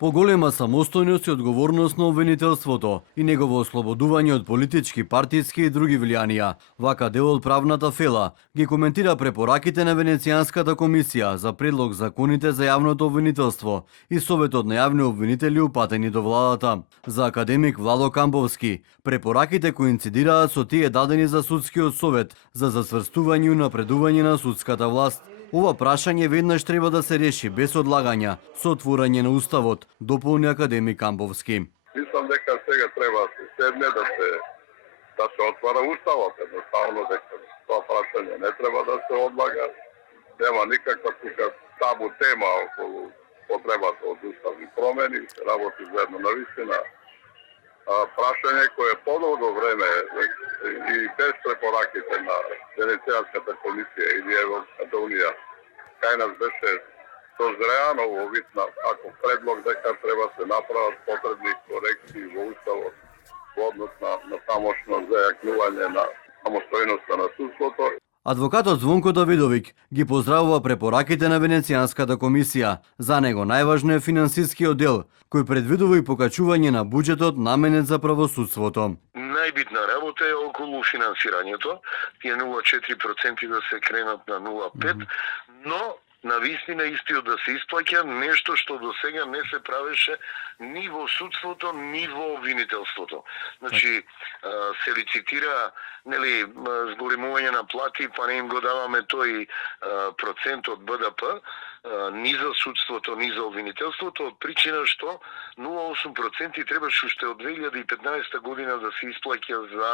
Поголема самостојност и одговорност на обвинителството и негово ослободување од политички, партиски и други влијанија. Вака дел од правната фела ги коментира препораките на Венецијанската комисија за предлог законите за јавното обвинителство и Советот на јавни обвинители упатени до владата. За академик Владо Камповски, препораките коинцидираат со тие дадени за судскиот совет за засврстување и напредување на судската власт. Ова прашање веднаш треба да се реши без одлагања со отворање на уставот, дополни академик Камповски. Мислам дека сега треба да се седне да се отвара уставот, едноставно дека тоа прашање не треба да се одлага. Нема никаква тука табу тема околу потребата од уставни промени, се работи за едно навистина прашање кое е подолго време и без препораките на Венецијанската комисија или Европската унија кај нас беше созреано во вид на ако предлог дека треба се направат потребни корекции во уставот во однос на тамошно зајакнување на самостојноста на судството. Адвокатот Звонко Давидовиќ ги поздравува препораките на Венецијанската комисија. За него најважно е финансискиот дел, кој предвидува и покачување на буџетот наменет за правосудството. Најбитна работа е околу финансирањето, тие 0,4% да се кренат на 0,5%, но на вистина истиот да се исплаќа нешто што до сега не се правеше ни во судството, ни во обвинителството. Значи, се лицитира зголемување на плати, па не им го даваме тој процент од БДП, ни за судството, ни за обвинителството, од причина што 0,8% требаше уште од 2015 година да се исплаќа за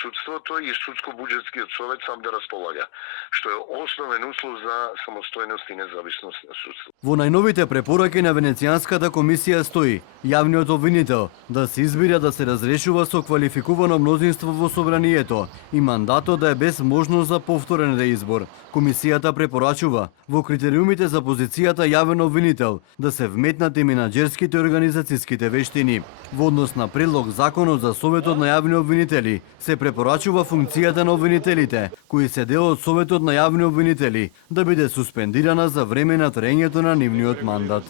судството и судско-буџетскиот совет сам да располага, што е основен услов за самостојност и независност на судството. Во најновите препораки на Венецијанската комисија стои јавниот обвинител да се избира да се разрешува со квалификувано мнозинство во собранието и мандатот да е без можност за повторен реизбор. Комисијата препорачува во критериумите за позицијата јавен обвинител да се вметнат и менаџерските и организацијските вештини. Во однос на предлог законот за Советот на јавни обвинители се препорачува функцијата на обвинителите, кои се дел од Советот на јавни обвинители, да биде суспендирана за време на траењето на нивниот мандат.